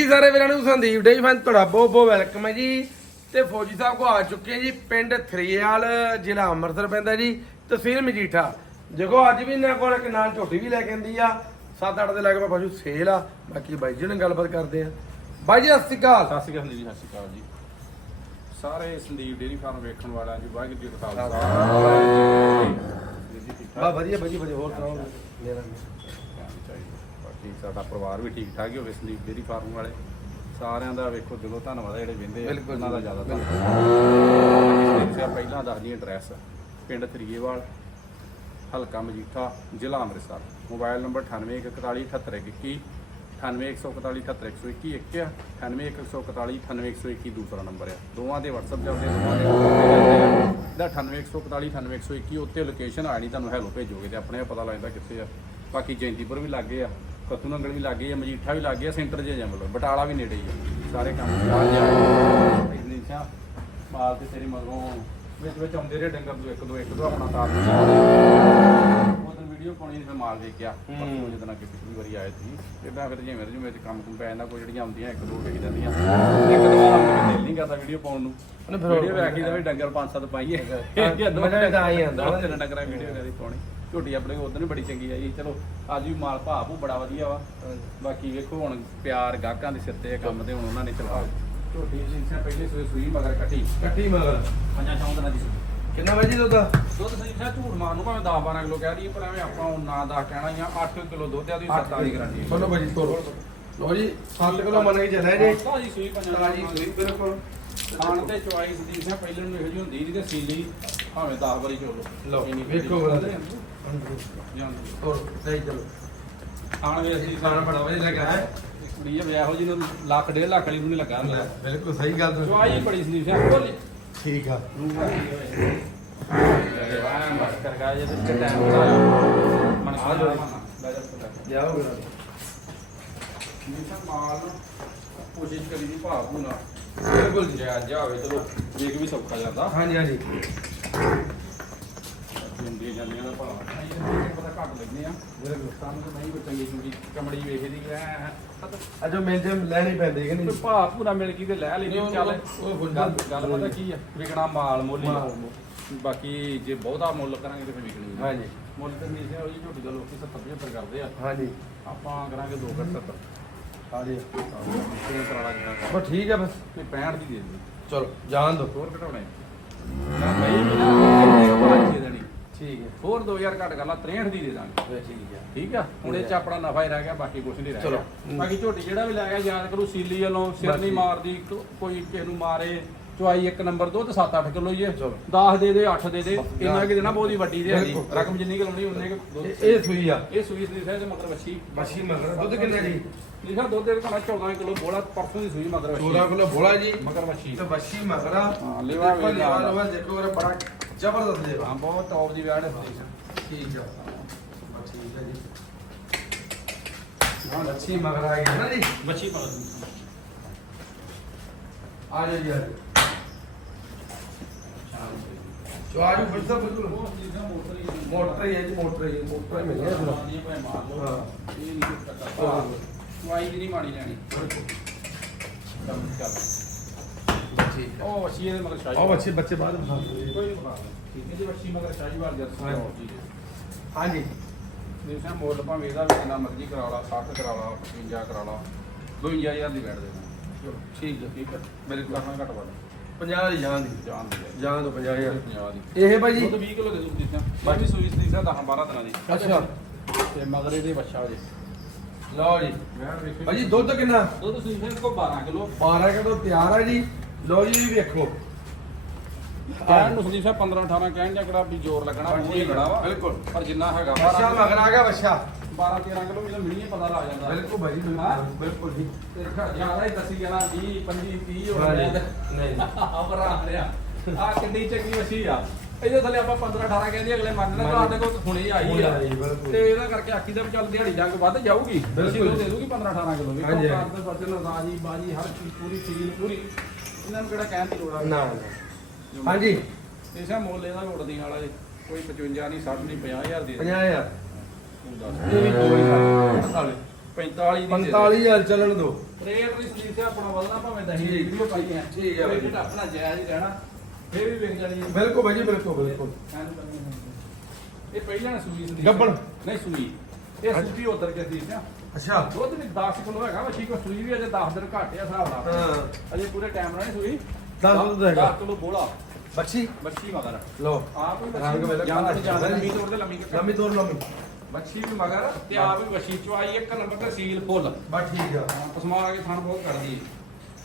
ਜੀ ਸਾਰੇ ਵੀਰਾਂ ਨੂੰ ਸੰਦੀਪ ਡੇ ਫੈਨ ਤੁਹਾਡਾ ਬਹੁਤ ਬਹੁਤ ਵੈਲਕਮ ਹੈ ਜੀ। ਤੇ ਫੌਜੀ ਸਾਹਿਬ ਕੋ ਆ ਚੁੱਕੇ ਜੀ ਪਿੰਡ ਥਰੀਆਲ ਜ਼ਿਲ੍ਹਾ ਅੰਮ੍ਰਿਤਸਰ ਪੈਂਦਾ ਜੀ। ਤਹਿਸੀਲ ਮਜੀਠਾ। ਦੇਖੋ ਅੱਜ ਵੀ ਇਹਨਾਂ ਕੋਲ ਇੱਕ ਨਾਲ ਝੋਟੀ ਵੀ ਲੈ ਕੇ ਆਂਦੀ ਆ। 7-8 ਦੇ ਲਗਭਗ ਪਸ਼ੂ ਸੇਲ ਆ। ਬਾਕੀ ਬਾਈ ਜੀ ਨਾਲ ਗੱਲਬਾਤ ਕਰਦੇ ਆ। ਬਾਈ ਜੀ ਸਤਿ ਸ਼੍ਰੀ ਅਕਾਲ। ਸਤਿ ਸ਼੍ਰੀ ਅਕਾਲ ਜੀ ਸਤਿ ਸ਼੍ਰੀ ਅਕਾਲ ਜੀ। ਸਾਰੇ ਸੰਦੀਪ ਡੇਰੀ ਫਾਰਮ ਵੇਖਣ ਵਾਲਿਆਂ ਜੀ। ਵਾਹਿਗੁਰੂ ਜੀ ਕਾ ਖਾਲਸਾ। ਬਾ ਵਧੀਆ ਵਧੀਆ ਵਧੀਆ। ਹੋਰ ਸੁਣਾਓ? ਮੇਰਾ ਬਾਕੀ ਸਾਡਾ ਪਰਿਵਾਰ ਵੀ ਠੀਕ ਠਾਕ ਹੀ ਹੋਵੇ ਸੰਦੀਪ ਡੇਰੀ ਫਾਰਮ ਵਾਲੇ। ਸਾਰਿਆਂ ਦਾ ਵੇਖੋ ਦਿਲੋਂ ਧੰਨਵਾਦ ਆ ਜਿਹੜੇ ਵਿੰਦੇ ਬਿਲਕੁਲ ਉਹਨਾਂ ਦਾ ਜ਼ਿਆਦਾ। ਧੰਨਵਾਦ। ਜਿਵੇਂ ਪਹਿਲਾਂ ਦੱਸ ਦਈਏ ਐਡਰੈਸ ਪਿੰਡ ਤਰੀਏਵਾਲ ਹਲਕਾ ਮਜੀਠਾ ਜ਼ਿਲ੍ਹਾ ਅੰਮ੍ਰਿਤਸਰ। ਮੋਬਾਈਲ ਨੰਬਰ 9814478121 9814478121 ਇੱਕ ਆ 9814478121 ਦੂਸਰਾ ਨੰਬਰ ਆ। ਦੋਵਾਂ ਦੇ WhatsApp ਚੱਲਦੇ ਦੋਵਾਂ ਦੇ ਦਾ 9814478121 ਉੱਤੇ ਲੋਕੇਸ਼ਨ ਆਣੀ ਤੁਹਾਨੂੰ ਹੈਲੋ ਭੇਜੋਗੇ ਤੇ ਆਪਣੇ ਆਪ ਪਤਾ ਲੱਗਦਾ ਕਿੱਥੇ ਆ। ਬਾਕੀ ਜੈਂਤੀਪੁਰ ਵੀ ਲੱਗੇ ਆ। ਕੱਤੂ ਨੰਗਲ ਵੀ ਲੱਗੇ ਆ ਮਜੀਠਾ ਵੀ ਲੱਗੇ ਆ ਸੈਂਟਰ 'ਚ ਜਮਲ ਬਟਾਲਾ ਵੀ ਨੇੜੇ ਹੀ ਆ। ਸਾਰੇ ਕੰਮ ਚਾਹ ਜਾਏ ਇੰਨੀ ਸਾ ਮਾਲ ਤੇ ਤੇਰੀ ਮਗਰੋਂ ਵਿੱਚ ਵਿੱਚ ਆਉਂਦੇ ਰਹੇ ਡੰਗਰ ਦੋ ਇੱਕ ਦੋ ਇੱਕ ਦੋ ਆਪਣਾ ਤਾਰ ਉਹ ਦਿਨ ਵੀਡੀਓ ਪਾਉਣੀ ਫਿਰ ਮਾਲ ਵੇਖਿਆ। ਪਰਸੋਂ ਜਦੋਂ ਅੱਗੇ ਪਿਛਲੀ ਵਾਰੀ ਆਏ ਸੀ। ਇਦਾਂ ਫਿਰ ਜਿਵੇਂ ਜਿਵੇਂ ਚ ਕੰਮ ਕੁਮ ਪੈ ਜਾਂਦਾ ਕੋਈ ਜਿਹੜੀਆਂ ਆਉਂਦੀਆਂ ਇੱਕ ਦੋ ਵਿਕ ਜਾਂਦੀਆਂ ਇੱਕ ਦੋ ਵਾਰ ਆਉਂਦੇ ਦਿਲ ਨਹੀਂ ਕਰਦਾ ਵੀਡੀਓ ਪਾਉਣ ਨੂੰ। ਉਹਨੇ ਫਿਰ ਵੀਡੀਓ ਵੇਖੀ ਦਾ ਵੀ ਡੰਗਰ ਪੰਜ ਸੱਤ ਪਾਈਏ। ਮਜ਼ਾ ਤਾਂ ਆਈ ਜਾਂਦਾ। ਡੰਗਰਾਂ ਵੀਡੀਓ ਕਰੀ ਪਾਉਣੀ। ਝੋਟੀ ਆਪਣੇ ਉਦੋਂ ਵੀ ਬੜੀ ਚੰਗੀ ਆਈ ਚਲੋ ਅੱਜ ਵੀ ਮਾਲ ਭਾਅ ਭੂ ਬੜਾ ਵਧੀਆ ਵਾ। ਬਾਕੀ ਵੇਖੋ ਹੁਣ ਪਿਆਰ ਗਾਹਕਾਂ ਦੇ ਸਿਰ ਤੇ ਕੰਮ ਤੇ ਹੁਣ ਉਹਨਾਂ ਨੇ ਚਲਾ ਝੋਟੀ ਜੀ ਸੇ ਪਹਿਲੇ ਸੂਈ ਸੂਈ ਮਗਰ ਕੱਟੀ। ਕੱਟੀ ਮਗਰ। ਪੰਜਾਂ ਚੌਂ ਦਿਨਾਂ ਦੀ ਕਿੰਨਾ ਵਜੇ ਦੁੱਧ? ਦੁੱਧ ਸਹੀ ਝੂਠ ਮਾਰ ਨੂੰ ਭਾਵੇਂ 10 12 ਕਿਲੋ ਕਹਿ ਦਈਏ ਪਰ ਐਵੇਂ ਆਪਾਂ ਉਹ ਨਾ 10 ਕਹਿਣਾ ਜਾਂ 8 ਕਿਲੋ ਦੁੱਧ ਆ ਦੀ 7 ਦੀ ਗਾਰੰਟੀ ਚਲੋ ਬਾਈ ਜੀ ਤੋਰੋ। ਲੋ ਜੀ 7 ਕਿਲੋ ਮੰਨ ਕੇ ਚੱਲਿਆ ਜੀ। ਤਾਜੀ ਸੂਈ ਪੰਜਾਂ ਤਾਜੀ ਸੂਈ। ਬਿਲਕੁਲ। ਖਾਣ ਤੇ ਚੁਆਈ ਸਦੀ ਸੀ ਪਹਿਲਾਂ ਨੂੰ ਇਹੋ ਜਿਹੀ ਹੁੰਦੀ ਤੇ ਸੀਲੀ ਭਾਵੇਂ 10 ਵਾਰੀ ਚੋਲੋ ਲਓ, ਵੇਖੋ। ਬਰਾਦਰ। ਤੋਰੋ ਸਹੀ ਚਲੋ। ਖਾਣ ਵੇ ਅਸੀਂ ਖਾਣਾ ਬੜਾ ਵਧੀਆ ਲੱਗਾ ਹੈ। ਕੁੜੀ ਆ ਵਿਆਹ ਹੋ ਜੀ ਨੂੰ ਲੱਖ ਡੇਢ ਲੱਖ ਵਾਲੀ ਨੂੰ ਨਹੀਂ ਲੱਗਾ ਹੁੰਦਾ। ਬਿਲਕੁਲ ਸਹੀ ਗੱਲ ਤੁਸੀਂ। ਚੁਆਈ ਬੜੀ ਸੀ ਸੀ ਬੋਲੀ। ਠੀਕ ਆ। ਵਾਹ ਮਸ ਕਰ ਗਾ ਜੇ। ਤੇ ਟਾਈਮ ਮਨ ਲੋ ਲੈ ਜਾ ਜਾਓ ਬਰਾਦਰ। ਜਿਵੇਂ ਮਾਲ ਕੋਸ਼ਿਸ਼ ਕਰੀ ਦੀ ਭਾਵ ਨੂੰ ਨਾ ਬਿਲਕੁਲ ਜੀ ਜੇ ਹੋਵੇ ਚਲੋ ਵੇਖ ਵੀ ਸੌਖਾ ਜਾਂਦਾ। ਹਾਂਜੀ ਹਾਂਜੀ। ਹੁੰਦੀ ਜਾਂਦੀਆਂ ਦਾ ਭਾਵ ਇਹ ਪਤਾ ਘੱਟ ਲੈਂਦੇ ਆ ਬਿਲਕੁਲ ਸਾਨੂੰ ਤਾਂ ਨਹੀਂ ਕੋਈ ਚੰਗੀ ਚੁੰਗੀ ਕਮੜੀ ਵੇਖਦੀ ਐ ਅਜੋ ਮਿਲ ਜੇ ਲੈਣੀ ਪੈਂਦੀ ਕਿ ਕੋਈ ਨਹੀਂ ਭਾਅ ਪੂਰਾ ਮਿਲ ਗਈ ਤੇ ਲੈ ਲਈ ਨਹੀਂ, ਚੱਲ। ਉਹ- ਉਹ ਗੁੰਡਾ- ਗੱਲ ਗੱਲ ਪਤਾ ਕੀ ਆ? ਵਿਕਣਾ ਮਾਲ ਮੁੱਲ। ਹੀ ਆ। ਮਾਲ। ਬਾਕੀ ਜੇ ਬਹੁਤਾ ਮੁੱਲ ਕਰਾਂਗੇ ਤੇ ਫਿਰ ਵਿਕਣੀ ਨਹੀਂ ਹਾਂਜੀ। ਮੁੱਲ ਤੇ ਨਹੀਂ ਸੀ ਉਹਦੀ ਝੋਟੀ ਦਾ ਲੋਕੀ 70 75 ਕਰਦੇ ਆ। ਹਾਂਜੀ। ਆਪਾਂ ਕਰਾਂਗੇ 2 ਘੱਟ 70 ਹਾਂਜੀ। ਕਿੰਨੇ ਕਰਾਣਾ ਜਿਹਾ ਬਸ ਠੀਕ ਆ ਬਸ ਤੇ 65 ਦੀ ਦੇ ਦੇ ਚਲੋ ਜਾਣ ਦੋ। ਹੋਰ ਘਟਾਉਣੇ ਠੀਕ ਹੈ। ਹੋਰ 2000 ਘੱਟ ਕਰ ਲਾ 63 ਦੀ ਦੇ ਦਾਂਗੇ। ਬਸ ਠੀਕ ਹੈ। ਠੀਕ ਆ? ਹੁਣ ਇਹ ਚ ਆਪਣਾ ਨਫਾ ਹੀ ਰਹਿ ਗਿਆ ਬਾਕੀ ਕੁਝ ਨਹੀਂ ਰਹਿ। ਗਿਆ। ਬਾਕੀ ਝੋਟੀ ਜਿਹੜਾ ਵੀ ਲੈ ਗਿਆ ਯਾਦ ਕਰੋ ਸੀਲੀ ਵੱਲੋਂ ਸਿਰ ਨਹੀਂ। ਮਾਰਦੀ ਕੋਈ ਕਿਸੇ ਨੂੰ ਮਾਰੇ। ਚੁਆਈ ਇੱਕ ਨੰਬਰ ਦੁੱਧ 7-8 ਕਿਲੋ ਹੀ ਹੈ। ਚਲੋ। 10 ਦੇ ਦੇ 8 ਦੇ ਦੇ। ਇੰਨਾ ਕਿ ਦੇਣਾ ਬਹੁਤੀ ਵੱਡੀ ਦੇ ਦੀ ਬਿਲਕੁਲ। ਰਕਮ ਜਿੰਨੀ ਕਿ ਲਾਉਣੀ ਉਹਨੇ ਕੁ ਇਹ- ਸੂਈ ਆ। ਇਹ ਸੂਈ ਦੀ ਸਹਿਜ ਮਗਰ ਵੱਛੀ। ਬੱਛੀ ਮਗਰ। ਦੁੱਧ ਕਿੰਨਾ ਜੀ? ਲਿਖਾ ਦੁੱਧ ਦੇ ਘਣਾ 14 ਕਿਲੋ ਬੋਲਾ ਪਰਸੋਂ ਦੀ ਸੂਈ ਮਗਰ 14 ਵੱਛੀ ਕਿਲੋ ਬੋਲਾ ਜੀ। ਮਗਰ ਵੱਛੀ। ਤੇ ਬੱਛੀ ਮਗਰਾ ਹਾਂ, ਲੇਵਾ ਵੀ ਲੇਵਾ ਦੇਖੋ ਵੀਰੇ ਬੜਾ ਜ਼ਬਰਦਸਤ ਲੇਵਾ। ਹਾਂ ਬਹੁਤ ਟੌਪ ਦੀ ਹੈ ਠੀਕ ਆ। ਠੀਕ ਹੈ ਜੀ। ਹਾਂ ਬੱਛੀ ਮਗਰ ਆ ਗਈ। ਨਾ ਜੀ? ਵੱਛੀ ਪਾ ਆ ਜਾਓ ਜੀ ਆ ਜਾਓ। ਚੋ ਆ ਜਾਓ ਬਿਲਕੁਲ। ਮੋਟਰ ਹੀ ਹੈ ਜੀ ਮੋਟਰ ਹੀ ਹੈ, ਮੋਟਰ ਹੀ ਮਿਲਿਆ ਪੂਰਾ ਹਾਂ। ਇਹ ਨਹੀਂ ਟੱਕਰ ਵਾਈ ਦੀ ਨਹੀਂ ਮਾੜੀ ਲੈਣੀ। ਠੀਕ ਉਹ ਵੱਛੀ ਇਹਦੇ ਮਗਰ ਸ਼ਾਹੀ ਆਓ ਬੱਚੇ ਬੱਚੇ ਬਾਅਦ ਵਿੱਚ ਕੋਈ ਨਹੀਂ ਬਣਾ ਠੀਕ ਹੈ ਜੀ ਮਗਰ ਜਰਸੀ ਹਾਂਜੀ। ਆਓ ਜੀ। ਹਾਂਜੀ। ਦੇਖਿਆ ਮੁੱਲ ਭਾਵੇਂ ਇਹਦਾ ਵੀ ਕਿੰਨਾ ਮਰਜ਼ੀ ਕਰਾ ਲਾ 60 ਕਰਾ ਲਾ 55 ਕਰਾ ਲਾ 52000 ਦੀ ਬੈਠ ਚਲੋ ਠੀਕ ਹੈ ਠੀਕ ਹੈ। ਬਿਲਕੁਲ। ਕਰਨਾ ਘੱਟ ਵੱਧ। 50 ਦੀ ਜਾਨ ਦੀ। ਜਾਨ ਦੀ। ਹੈ। ਜਾਨ ਤੋਂ 50000 ਪੰਜਾਹ ਦੀ। ਇਹ ਭਾਈ ਜੀ ਦੁੱਧ 20 ਕਿਲੋ ਦੇ ਦੂੰ ਦਿੱਤਾ। ਬਾਕੀ ਸੂਈ ਦੀ ਸਾ 10 12 ਦਿਨਾਂ ਦੀ। ਅੱਛਾ। ਤੇ ਮਗਰ ਇਹਦੇ ਬੱਚਾ ਜੇ ਲਓ ਜੀ। ਮੈਂ ਵੇਖੋ ਭਾਈ ਜੀ ਦੁੱਧ ਕਿੰਨਾ? ਦੁੱਧ ਸੂਈ ਦੇ ਕੋ 12 ਕਿਲੋ। 12 ਕਿਲੋ ਤਿਆਰ ਹੈ ਜੀ। ਲਓ ਜੀ ਇਹ ਵੇਖੋ। ਕਹਿਣ ਨੂੰ ਸੰਦੀਪ ਸਾਹਿਬ 15 18 ਕਹਿਣ ਜਾਂ ਕਿਹੜਾ ਵੀ ਜ਼ੋਰ ਲੱਗਣਾ ਉਹ ਹੀ ਬੜਾ ਵਾ। ਬਿਲਕੁਲ। ਪਰ ਜਿੰਨਾ ਹੈਗਾ ਮਗਰ ਆ ਗਿਆ ਬੱਛਾ 12 13 ਕਿਲੋ ਮੈਨੂੰ ਮਿਣੀ ਪਤਾ ਲੱਗ ਜਾਂਦਾ। ਬਿਲਕੁਲ ਭਾਈ ਜੀ ਹਾਂ? ਬਿਲਕੁਲ ਬਿਲਕੁਲ ਜੀ। ਤੇ ਜ਼ਿਆਦਾ ਹੀ ਦੱਸੀ ਜਾਣਾ 20 25 30 ਹੋ ਹਾਂਜੀ। ਗਿਆ ਨਹੀਂ। ਆਪਰਾ ਰਿਆ ਆ ਕਿੰਨੀ ਚੰਗੀ ਵਸੀ ਆ। ਇਹਦੇ ਥੱਲੇ ਆਪਾਂ 15 18 ਕਹਿੰਦੇ ਅਗਲੇ ਮੰਨ ਲੈਣ ਤੁਹਾਡੇ ਕੋਲ ਹੁਣੇ ਆਈ ਹੁਣੇ ਆ ਆਈ, ਬਿਲਕੁਲ। ਤੇ ਇਹਦਾ ਕਰਕੇ ਆਖੀ ਦਾ ਵੀ ਚੱਲ ਦਿਹਾੜੀ ਜੰਗ ਵੱਧ ਜਾਊਗੀ। ਬਿਲਕੁਲ। ਅਸੀਂ ਦੇ ਦੂਗੀ 15 18 ਕਿਲੋ ਵੀ। ਹਾਂਜੀ, ਕਾਰ ਦੇ ਬਚਨ ਰਾਜੀ ਬਾਜੀ ਹਰ ਚੀਜ਼ ਪੂਰੀ ਚੀਜ਼ ਪੂਰੀ। ਇਹਨਾਂ ਨੂੰ ਕਿਹੜਾ ਕਹਿਣ ਦੀ ਲੋੜ ਆ? ਨਾ ਨਾ। ਹਾਂਜੀ। ਇਸਾ ਮੁੱਲ ਇਹਦਾ ਉੜਦੀ ਵਾਲਾ ਜੀ। ਕੋਈ 55 ਨਹੀਂ 60 ਨਹੀਂ 50000 ਦੇ ਦੇ 50000 ਤੂੰ ਦੱਸ ਇਹ ਵੀ ਦੋ ਹੀ ਸਾਲੇ 45 ਦੀ 45000 ਚੱਲਣ ਦੋ। ਰੇਟ ਦੀ ਤੇ ਆਪਣਾ ਵਧਣਾ ਭਾਵੇਂ ਦਹੀਂ ਠੀਕ। ਵੀਡੀਓ ਪਾਈ ਹੈ ਠੀਕ ਹੈ ਬਾਈ। ਰੇਟ ਆਪਣਾ ਜਾਇਜ਼ ਹੀ ਰਹਿਣਾ ਫੇਰ ਵੀ ਵੇਖ ਜਾਣੀ ਹੈ। ਬਿਲਕੁਲ ਭਾਜੀ ਬਿਲਕੁਲ ਬਿਲਕੁਲ। ਇਹ ਪਹਿਲਾਂ ਸੂਈ ਸੀ ਗੱਭਣ? ਨਹੀਂ ਸੂਈ ਇਹ ਸੂਈ ਉਧਰ ਕੇ ਸੀ ਨਾ ਅੱਛਾ। ਦੁੱਧ ਵੀ 10 ਕਿਲੋ ਹੈਗਾ ਵਛੀ ਕੋ ਸੂਈ ਵੀ ਅਜੇ 10 ਦਿਨ ਘੱਟ ਆ ਹਿਸਾਬ ਨਾਲ। ਹਾਂ। ਅਜੇ ਪੂਰੇ ਟਾਈਮ ਨਾਲ ਨਹੀਂ ਸੂਈ ਦਸ ਦੁੱਧ ਹੈਗਾ। 10 ਕਿਲੋ ਬੋਲਾ। ਬੱਚੀ ਬੱਚੀ ਮਗਰ। ਲੋ ਆਪ ਵੀ ਰੰਗ ਵੇਲੇ ਜਾਂਦਾ ਕਾਲਾ ਜਾਂਦਾ ਲੰਮੀ ਤੋੜ ਦੇ ਲੰਮੀ ਲੰਮੀ ਤੋਰ ਲੰਮੀ। ਬੱਚੀ ਵੀ ਮਗਰ ਤੇ ਆਪ ਵੀ ਵਛੀ ਚਵਾਈ ਇੱਕ ਨੰਬਰ ਤੇ ਸੀਲ ਫੁੱਲ। ਬਸ ਠੀਕ ਆ। ਪਸਮਾ ਕੇ ਥਣ ਬਹੁਤ ਕਰਦੀ ਹੈ।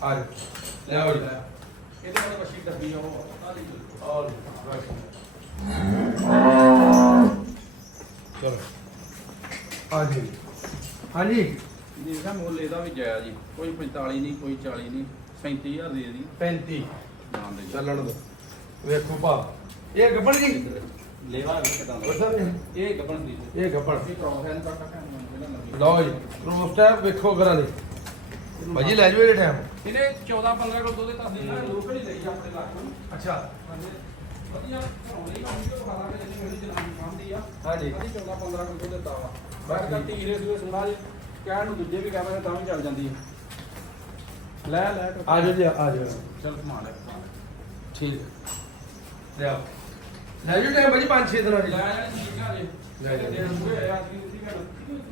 ਆ ਜਾ ਲੈ ਆਓ ਜੀ। ਇਹਦੇ ਨਾਲ ਵਛੀ ਦੱਬੀ ਆ ਉਹ ਆਹ ਦੇਖੋ। ਆਲ ਚਲੋ। ਆ ਜੀ। ਹਾਂਜੀ। ਦੇਖਦਾ ਮੁੱਲ ਇਹਦਾ ਵੀ ਜਾਇਜ਼ ਜੀ। ਕੋਈ 45 ਨਹੀਂ ਕੋਈ 40 ਨਹੀਂ। 37000 ਦੇ ਦੀ। 35 ਜਾਨ ਦੇ ਚੱਲਣ ਦੋ। ਵੇਖੋ ਭਾ। ਇਹ ਗੱਬਣ ਜੀ। ਲੇਵਾ ਕਿਦਾਂ? ਇਹ ਗੱਬਣ ਦੀ ਇਹ ਇਹ ਕਹਿੰਦਾ ਲਓ ਜੀ ਕ੍ਰੋਸ ਟੈਪ ਵੇਖੋ ਕਰਾਂ ਦੀ। ਭਾਜੀ ਲੈ ਜਾਓ ਇਹਦੇ ਟਾਈਮ ਇਹਨੇ 14 15 ਕਿਲੋ ਦੁੱਧ ਤਾਂ ਦੇਣਾ ਲੋਕਲ ਹੀ ਲਈ ਆਪਣੇ ਲੱਖ ਨੂੰ। ਅੱਛਾ। ਵਧੀਆ ਘਰੋਂ ਲਈ ਨਾ ਵੀਡੀਓ ਬਣਾ ਕੇ ਜਿੰਨੀ ਮੇਰੀ ਜਨਾਨੀ ਖਾਂਦੀ ਆ। ਹਾਂਜੀ। ਕਦੀ 14 15 ਕਿਲੋ ਦੁੱਧ ਦਿੱਤਾ ਵਾ। ਬਾਕੀ ਤਾਂ ਤੀਰੇ ਸੂਏ ਸੁਣਾ ਜੇ ਕਹਿਣ ਨੂੰ ਦੂਜੇ ਵੀ ਕਹਿੰਦੇ ਤਾਂ ਵੀ ਚੱਲ ਜਾਂਦੀ ਹੈ ਲੈ ਲੈ ਆ ਜਾਓ ਜੀ ਆ ਜਾਓ। ਚਲ ਘੁਮਾ ਲੈ ਠੀਕ ਹੈ ਲੈ ਆਓ ਲੈ ਜਾਓ ਟਾਈਮ ਭਾਜੀ 5 6 ਦਿਨਾਂ ਲੈ ਦੀ ਜਾ ਠੀਕ ਆ ਜੇ। ਲੈ ਜਾ। ਦਿਨ ਪੂਰੇ ਹੋਏ ਅੱਜ ਦੀ ਦਿੱਤੀ ਗੱਲ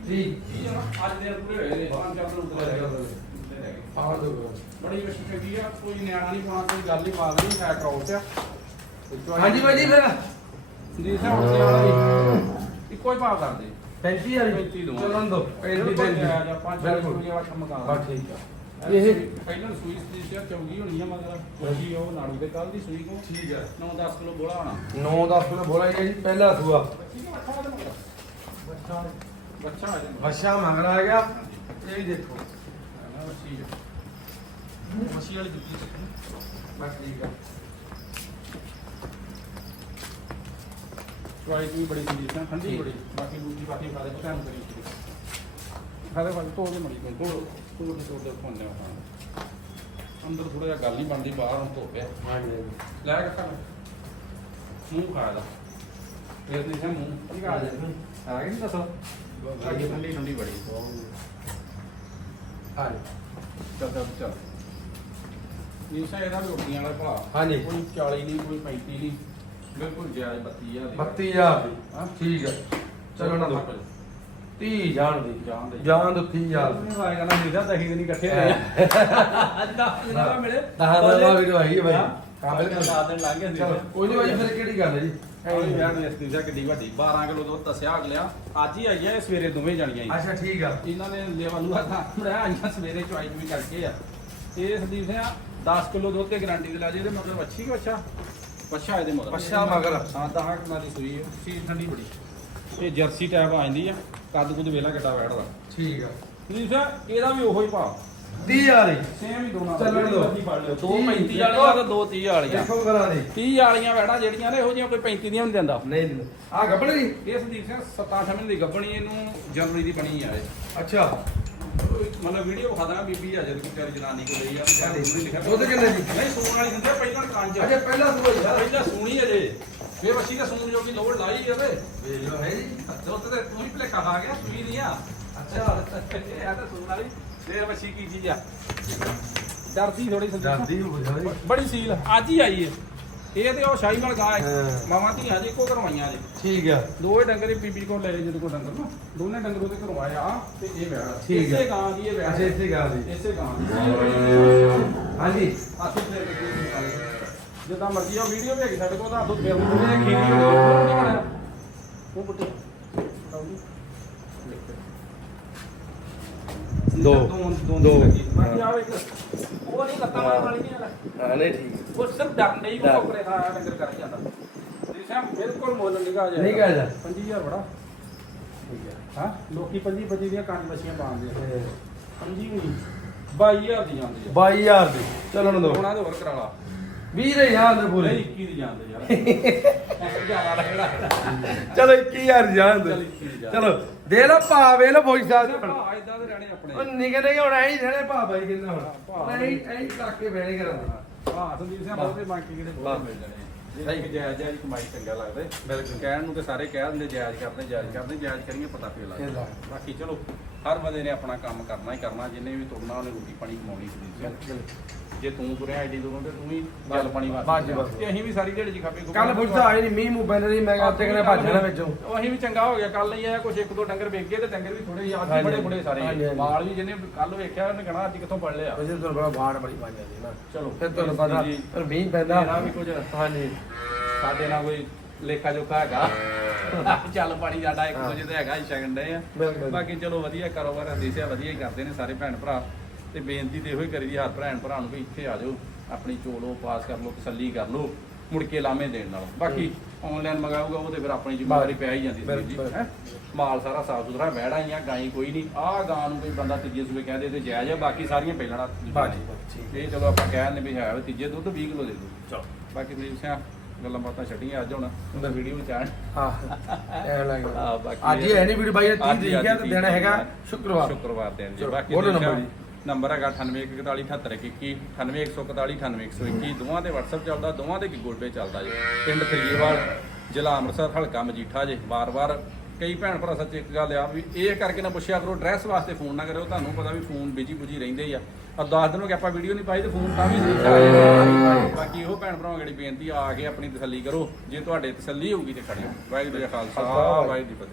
ਠੀਕ। ਆ ਅੱਜ ਦਿਨ ਪੂਰੇ ਹੋਏ ਨੇ ਪੰਜ ਚਾਰ ਦਿਨ ਉੱਤੇ ਰਹਿ ਗਏ ਆ ਦੋ ਬੜੀ ਵਸ਼ੀ ਚੰਗੀ ਆ ਕੋਈ ਨਿਆਣਾ ਨਹੀਂ ਪਾਉਣਾ ਕੋਈ ਗੱਲ ਨਹੀਂ ਬਾਤ ਨਹੀਂ ਹੈ ਕਰਾਉਟ ਆ। ਹਾਂਜੀ ਭਾਜੀ ਫਿਰ। ਜੀ ਸਾਹਿਬ ਉੱਤੇ ਵਾਲਾ ਇੱਕੋ ਹੀ ਭਾਅ ਕਰਦੇ। 35 ਵਾਲੀ 35 ਦਵਾਂ ਚੱਲਣ ਦੋ। 35 35 ਪੰਜ ਬਿਲਕੁਲ ਬਸ ਠੀਕ ਆ। ਇਹ ਇਹ ਪਹਿਲਾਂ ਸੂਈ ਸੀ ਤੇ ਚੌਗੀ ਹੋਣੀ ਆ ਮਗਰ ਵਸ਼ੀ ਉਹ ਨਾੜੂ ਦੇ ਕੱਲ ਦੀ ਸੂਈ ਕੋ ਠੀਕ ਹੈ 9-10 ਕਿਲੋ ਬੋਲਾ ਹੋਣਾ 9 10 ਕਿਲੋ ਬੋਲਾ ਜੀ ਪਹਿਲਾ ਸੂਆ। ਬੱਚਾ ਬੱਚਾ ਆ ਬੱਛਾ ਮੰਗਣਾ ਆ ਗਿਆ। ਇਹ ਵੀ ਦੇਖੋ। ਵਸ਼ੀ ਵਾਲੀ ਜੁੱਤੀ ਬਸ ਠੀਕ ਆ। ਚੁਆਈ ਵੀ ਬੜੀ ਸੀ ਜਿਸ ਠੰਡੀ। ਬੜੀ। ਬਾਕੀ ਦੂਜੀ ਬਾਕੀ ਖਾਦੇ ਪਤਾ ਨਹੀਂ ਕਰੀ ਖਾਦੇ ਵਾਲ ਤੋੜ ਦੇ ਮੜੀ। ਕੋਲ ਤੋੜ ਦੇ ਫੋਨ ਆਪਾਂ ਅੰਦਰ ਥੋੜਾ ਜਿਹਾ ਗੱਲ ਨਹੀਂ ਬਣਦੀ ਬਾਹਰ ਹੁਣ ਧੋ ਪਿਆ ਹਾਂਜੀ ਲੈ ਕੇ ਖਾ ਮੂੰਹ ਖਾ ਦਾ ਫੇਰ ਨਹੀਂ ਮੂੰਹ ਕੀ ਖਾ ਜਾ ਆ ਗਈ ਦੱਸੋ? ਬਾਕੀ ਠੰਡੀ ਠੰਡੀ ਬੜੀ। ਹਾਂ ਚੱਲ ਚੱਲ ਚੱਲ। ਨੀਸਾ ਇਹਦਾ ਵੀ ਰੋਟੀਆਂ ਵਾਲਾ ਭਲਾ। ਹਾਂਜੀ। ਕੋਈ 40 ਨਹੀਂ ਕੋਈ 35 ਨਹੀਂ। ਬਿਲਕੁਲ ਜਾਇਜ਼ 32000 ਦੀ 32000 ਦੀ ਹਾਂ। ਠੀਕ ਹੈ ਚਲੋ ਨਾ ਦੋ। 30 ਜਾਣ ਦੀ ਜਾਣ ਦੀ। ਜਾਣ ਦੋ 30000 ਨਹੀਂ ਵਾਇ ਕਰਨਾ ਨਹੀਂ ਤਾਂ ਨਹੀਂ ਇਕੱਠੇ ਹੋਏ। ਅੱਜ ਦਾ ਜਿਹੜਾ ਮਿਲੇ। ਦਸ ਦਿਨ ਦਾ ਵੀਡੀਓ ਆਈ ਹੈ ਬਾਈ। ਹਾਂ, ਹਾਂ, ਬਿਲਕੁਲ। ਦਸ ਦਿਨ ਲੰਘ ਗਏ ਚਲੋ ਕੋਈ ਨਹੀਂ ਭਾਜੀ ਫਿਰ ਕਿਹੜੀ ਗੱਲ ਹੈ ਜੀ? ਐਵੇਂ ਵਿਆਹ ਦੀ ਅਸਤੀ ਕਿੱਡੀ ਵੱਡੀ। 12 ਕਿਲੋ ਦੁੱਧ ਦੱਸਿਆ ਅਗਲਿਆ। ਅੱਜ ਹੀ ਆਈਆਂ ਇਹ ਸਵੇਰੇ ਦੋਵੇਂ ਜਾਣੀਆਂ ਸੀ। ਅੱਛਾ ਠੀਕ ਆ। ਇਹਨਾਂ ਨੇ ਲੇਵਾ ਲੂਆ ਤਾਂ ਬਣਾਇਆ ਆਈਆਂ ਸਵੇਰੇ ਚੁਆਈ ਵੀ ਕਰਕੇ ਆ। ਇਹ ਸੰਦੀਪ ਸਿੰਘ 10 ਕਿਲੋ ਦੁੱਧ ਤੇ ਗਾਰੰਟੀ ਦੇ ਲਾ ਜੇ ਇਹਦੇ ਮਤਲਬ ਅੱਛੀ ਕਿ ਅੱਛਾ ਅੱਛਾ ਇਹਦੇ ਮਤਲਬ ਅੱਛਾ ਮਗਰ। ਹਾਂ 10 ਕਿਲੋ ਦੀ ਸੂਈ ਹੈ। ਸੀ ਠੰਡੀ ਬੜੀ। ਇਹ ਜਰਸੀ ਟਾਈਪ ਆ ਜਾਂਦੀ ਆ ਕੱਦ ਕੁੱਦ ਵੇਲਾ ਕਿੱਡਾ ਬੈਠਦਾ ਠੀਕ ਆ। ਸਿੰਘ ਇਹਦਾ ਵੀ ਉਹੋ ਹੀ ਭਾਅ। 30000 ਦੀ ਸੇਮ ਹੀ ਦੋਨਾਂ ਦਾ ਚੱਲਣ ਦਿਓ। ਮਰਜ਼ੀ ਫੜ ਲਿਓ। ਦੋ ਠੀਕ, 35 ਦੇਖੋ। ਵਾਲੀਆਂ ਤੇ ਦੋ 30 ਵਾਲੀਆਂ ਦੇਖੋ ਕਰਾਂ ਦੀ। 30 ਵਾਲੀਆਂ ਵੈੜਾ ਜਿਹੜੀਆਂ ਨੇ ਇਹੋ ਜਿਹੀਆਂ ਕੋਈ 35 ਦੀਆਂ ਨਹੀਂ ਦਿੰਦਾ। ਨਹੀਂ ਨਹੀਂ ਆ ਗੱਬੜ ਦੀ ਇਹ ਸੰਦੀਪ ਸਿੰਘ 7-8 ਮਹੀਨੇ ਦੀ ਗੱਭਣੀ ਇਹਨੂੰ ਜਨਵਰੀ ਦੀ ਬਣੀ ਆ ਇਹ। ਅੱਛਾ। ਮਤਲਬ ਵੀਡੀਓ ਵਿਖਾ ਦਾਂਗਾ ਬੀਬੀ ਆ ਜਦ ਕੋਈ ਤੇਰੀ ਜਨਾਨੀ ਕੋਲ ਲਈ ਆ ਵੀ ਘਰ ਨਹੀਂ ਲਿਖਿਆ ਦੁੱਧ ਕਿੰਨੇ ਦੀ? ਨਹੀਂ ਸੂਣ ਵਾਲੀ ਦਿੰਦੇ ਆ, ਪਹਿਲਾਂ ਕੰਜ ਅੱਛਾ ਪਹਿਲਾ ਸੂਆ ਯਾਰ ਪਹਿਲਾਂ ਸੂਣੀ ਅਜੇ ਫੇਰ ਬੱਚੀ ਦਾ ਸੂਣ ਜੋਗੀ ਲੋੜ ਲਾਈ ਜਾਵੇ ਵੇਖ ਲਓ ਹੈ ਜੀ ਦੁੱਧ ਤੇ ਤੂੰ ਹੀ ਭਲੇਖਾ ਖਾ ਗਿਆ ਸੂਈ ਨਹੀਂ ਆ। ਅੱਛਾ ਇਹ ਆ ਤਾਂ ਸੂਣ ਵਾਲੀ। ਫੇਰ ਬੱਚੀ ਕੀ ਚੀਜ਼ ਆ। ਡਰਦੀ ਥੋੜੀ ਸੰਦੀਪ ਜਾਂਦੀ ਹੋ ਜਾਵੇ ਬੜੀ ਸੀਲ। ਅੱਜ ਹੀ ਆਈ ਏ। ਇਹ ਤੇ ਉਹ ਸ਼ਾਹੀ ਨਾਲ ਗਾਂ ਹਾਂ। ਮਾਵਾਂ ਧੀਆਂ ਜੀ ਇੱਕੋ ਕਰਵਾਈਆਂ ਜੇ ਠੀਕ ਆ। ਦੋਵੇਂ ਡੰਗਰ ਹੀ ਬੀਬੀ ਕੋਲ ਲੈ ਗਏ ਜਿਹਦੇ ਕੋਲ ਡੰਗਰ ਨਾ। ਦੋਨੇ ਡੰਗਰ ਉਹਦੇ ਘਰੋਂ ਆਏ ਆ। ਤੇ ਇਹ ਵੈੜ ਠੀਕ ਆ। ਇਸੇ ਗਾਂ ਦੀ ਇਹ ਵੈੜ ਅੱਛਾ ਇਸੇ ਗੱਲ ਦੀ। ਇਸੇ ਗਾਂ ਦੀ। ਹਾਂਜੀ। ਆਸੀ ਤੇ ਜਿੱਦਾਂ ਮਰਜ਼ੀ ਆ ਵੀਡੀਓ ਵੀ ਹੈਗੀ ਸਾਡੇ ਕੋਲ ਤਾਂ ਹੱਥੋਂ ਫੇਰ ਨੂੰ ਇਹ ਖੀਰੀ ਉਹ ਨਹੀਂ ਬਣਿਆ। ਉਹ ਬੁੱਟੇ ਦੋ। ਦੋ ਦੋ। ਬਾਕੀ ਆ ਇੱਕ ਉਹ ਨਹੀਂ ਕੱਤਾ ਮਾਰਨ ਵਾਲੀ ਨਹੀਂ ਆ ਹਾਂ ਨਹੀਂ ਠੀਕ। ਉਹ ਸਿਰਫ ਡਰ ਨਹੀਂ ਕੋ ਡਰ। ਕੋਕਰੇ ਦਾ ਡੰਗਰ ਕਰੀ ਜਾਂਦਾ। ਜੀ ਸਾਹਿਬ ਬਿਲਕੁਲ ਮੁੱਲ ਨਿਕਾ ਜਾਏ ਨਹੀਂ ਕਹਿ ਜਾ। 25000 ਬੜਾ। ਠੀਕ ਆ ਹਾਂ ਲੋਕੀ 25 25 ਦੀਆਂ ਕੰਨ ਮੱਛੀਆਂ ਪਾਉਂਦੇ ਆ। ਤੇ 25 ਨਹੀਂ 22000 ਦੀ ਜਾਂਦੀ ਆ। 22000 ਦੀ। ਚੱਲਣ ਦੋ। ਉਹਨਾਂ ਦੇ ਹੋਰ ਕਰਾ ਲਾ। 20000 ਦੇ ਪੂਰੇ। ਨਹੀਂ 21 ਦੀ ਜਾਂਦੇ ਯਾਰ। ਜ਼ਿਆਦਾ ਲੱਗਦਾ ਚਲੋ 21000 ਜਾਣ ਦੇ। ਚੱਲ 21 ਦੀ ਜਾਂਦੇ ਚਲੋ ਦੇ ਲਓ ਭਾ ਵੇ ਲਓ ਫੌਜੀ ਸਾਹਿਬ ਦੇ ਭਾ ਇਦਾਂ ਦੇ ਰਹਿਣੇ ਆਪਣੇ। ਉਹ ਨਿਕੇ ਨਹੀਂ ਹੁਣ ਐਂ ਹੀ ਰਹਿਣੇ ਭਾ ਬਾਈ ਕਿੰਨਾ ਹੁਣ। ਭਾ ਐਂ ਕਰਕੇ ਬਹਿਣੇ ਕਰਾਂਦੇ ਹਾਂ ਸੰਦੀਪ ਸਿੰਘ ਬਹੁਤੇ ਬਾਕੀ ਕਿਹੜੇ ਬਹੁਤ ਮਿਲ ਜਾਣੇ। ਸਹੀ ਜਾਇਜ਼ ਜਾਇਜ਼ ਕਮਾਈ ਚੰਗਾ ਲੱਗਦਾ। ਬਿਲਕੁਲ। ਕਹਿਣ ਨੂੰ ਤੇ ਸਾਰੇ ਕਹਿ ਦਿੰਦੇ ਜਾਇਜ਼ ਕਰਦੇ ਜਾਇਜ਼ ਕਰਦੇ ਜਾਇਜ਼ ਕਰੀਏ ਪਤਾ ਫੇਰ ਲੱਗਦਾ। ਬਾਕੀ ਚਲੋ। ਹਰ ਬੰਦੇ ਨੇ ਆਪਣਾ ਕੰਮ ਕਰਨਾ ਹੀ ਕਰਨਾ ਜਿੰਨੇ ਵੀ ਤੁਰਨਾ ਉਹਨੇ ਰੋਟੀ ਪਾਣੀ ਕਮਾਉਣੀ ਸੀ। ਜੇ ਤੂੰ ਤੁਰਿਆ ਐਡੀ ਦੂਰੋਂ ਤੇ ਤੂੰ ਵੀ ਜਲ ਪਾਣੀ ਵਾਸਤੇ। ਤੇ ਅਸੀਂ ਵੀ ਸਾਰੀ ਦਿਹਾੜੀ ਜੀ ਖਾਪੇ ਕੱਲ ਪੁੱਛਦਾ ਆਏ ਨਹੀਂ ਮੀਂਹ ਮੂੰਹ ਪੈਂਦਾ ਨਹੀਂ ਮੈਂ ਕਿਹਾ ਉੱਤੇ ਕਿਨੇ ਭੱਜ ਜਾਣਾ ਵਿੱਚੋਂ। ਉਹ ਅਸੀਂ ਵੀ ਚੰਗਾ ਹੋ ਗਿਆ ਕੱਲ ਨਹੀਂ ਆਇਆ ਕੁਛ ਇੱਕ ਦੋ ਡੰਗਰ ਵੇਚ ਗਏ ਤੇ ਡੰਗਰ ਵੀ ਥੋੜੇ ਯਾਦ ਬੜੇ ਬੜੇ ਸਾਰੇ। ਮਾਲ ਵੀ ਜਿਹਨੇ ਕੱਲ ਵੇਖਿਆ ਉਹਨੇ ਕਹਣਾ ਅੱਜ ਕਿੱਥੋਂ ਪੜ ਲਿਆ। ਵਜੇ ਤੁਹਾਨੂੰ ਬੜਾ ਬਾੜ ਬੜੀ ਪਾ ਜਾਂਦੀ ਨਾ। ਚਲੋ ਫਿਰ ਤੁਹਾਨੂੰ ਪਤਾ ਪਰ ਮੀਂਹ ਪੈਂਦਾ। ਮੇਰਾ ਵੀ ਕੁਝ ਹਾਂਜੀ। ਸਾਡੇ ਨਾਲ ਕੋਈ ਲੇਖਾ ਜੋਖਾ ਹੈਗਾ। ਚੱਲ ਪਾਣੀ ਸਾਡਾ ਇੱਕ। ਦੂਜੇ ਤੇ ਹੈਗਾ ਹੀ ਡਏ ਆ ਬਿਲਕੁਲ। ਬਾਕੀ ਚਲੋ ਵਧੀਆ ਕਾਰੋਬਾਰ ਦੇਸਿਆ ਵਧੀਆ ਹੀ ਕਰਦੇ ਨੇ ਸਾਰੇ ਭੈਣ ਭਰਾ ਤੇ ਬੇਨਤੀ ਤੇ ਇਹੋ ਹੀ ਕਰੀਦੀ ਹਰ ਭੈਣ ਭਰਾ ਨੂੰ ਵੀ ਇੱਥੇ ਆ ਜਾਓ ਆਪਣੀ ਚੋਲੋ ਪਾਸ ਕਰ ਲਓ ਤਸੱਲੀ ਕਰ ਲਓ ਮੁੜ ਕੇ ਲਾਮੇ ਦੇਣ ਨਾਲ ਬਾਕੀ ਆਨਲਾਈਨ ਮੰਗਾਊਗਾ ਉਹ ਤੇ ਫਿਰ ਆਪਣੀ ਜ਼ਿੰਮੇਵਾਰੀ ਪੈ ਹੀ ਜਾਂਦੀ ਸੀ ਜੀ ਬਿਲਕੁਲ। ਹੈਂ। ਮਾਲ ਸਾਰਾ ਸਾਫ਼ ਸੁਥਰਾ ਵਹਿੜਾ ਹੀ ਆ ਗਾਈ ਕੋਈ ਨਹੀਂ ਆਹ ਗਾਂ ਨੂੰ ਕੋਈ ਬੰਦਾ ਤੀਜੇ ਸੂਏ ਕਹਿੰਦੇ ਤੇ ਜਾਇਜ਼ ਆ ਬਾਕੀ ਸਾਰੀਆਂ ਪਹਿਲਣਾ ਬਾਜੀ, ਬਾਜੀ, ਠੀਕ। ਇਹ ਚਲੋ ਆਪਾਂ ਕਹਿੰਦੇ ਵੀ ਹੈ ਵੀ ਤੀਜੇ ਦੁੱਧ 20 ਕਿਲੋ ਦੇ ਦੋ ਚਲੋ ਬਾਕੀ ਤੁਸੀਂ ਸਿਆ ਗੱਲਾਂ ਬਾਤਾਂ ਛੱਡੀਆਂ ਅੱਜ ਹੁਣ ਵੀਡੀਓ ਵਿੱਚ ਆਣ ਹਾਂ ਐ ਲੱਗ ਹਾਂ, ਬਾਕੀ ਅੱਜ ਇਹ ਨਹੀਂ ਵੀਡੀਓ ਬਾਈ 30 ਅੱਜ- ਤਰੀਕ ਹੈ ਤੇ ਅੱਜ ਦੇਣਾ ਹੈਗਾ ਸ਼ੁੱਕਰਵਾਰ। ਸ਼ੁੱਕਰਵਾਰ ਜੀ ਚਲੋ, ਬਾਕੀ ਬੋਲੋ ਨੰਬਰ ਜੀ। ਨੰਬਰ ਹੈਗਾ 9841487121 9814498121 ਦੋਵਾਂ ਦੇ WhatsApp ਚੱਲਦਾ ਦੋਵਾਂ ਦੇ ਗੂਗਲ ਪੇ ਚੱਲਦਾ ਜੀ। ਪਿੰਡ ਫਰੀਦਵਾਲ ਜ਼ਿਲ੍ਹਾ ਅੰਮ੍ਰਿਤਸਰ ਹਲਕਾ ਮਜੀਠਾ ਜੇ। ਬਾਰ-ਬਾਰ ਕਈ ਭੈਣ ਭਰਾ ਸੱਚ ਇੱਕ ਗੱਲ ਆ ਵੀ ਇਹ ਕਰਕੇ ਨਾ ਪੁੱਛਿਆ ਕਰੋ ਐਡਰੈਸ ਵਾਸਤੇ ਫੋਨ ਨਾ ਕਰਿਓ। ਤੁਹਾਨੂੰ ਪਤਾ ਵੀ ਫੋਨ ਬਿਜ਼ੀ ਬੁਜੀ ਰਹਿੰਦੇ ਹੀ ਆ। ਆ 10 ਦਿਨ ਹੋ ਗਏ ਆਪਾਂ ਵੀਡੀਓ ਨਹੀਂ ਪਾਈ ਤੇ ਫੋਨ ਤਾਂ ਵੀ ਆ ਜਾਣਾ ਬਾਕੀ ਉਹ ਭੈਣ ਭਰਾਵਾਂ ਜਿਹੜੀ ਬੇਨਤੀ ਆ ਕੇ ਆਪਣੀ ਤਸੱਲੀ ਕਰੋ। ਜੇ ਤੁਹਾਡੇ ਤਸੱਲੀ ਹੋਊਗੀ ਤੇ ਖੜਿਓ ਵਾਹਿਗੁਰੂ ਜੀ ਕਾ ਖਾਲਸਾ। ਵਾਹਿਗੁਰੂ ਜੀ ਕੀ ਫਤਿਹ।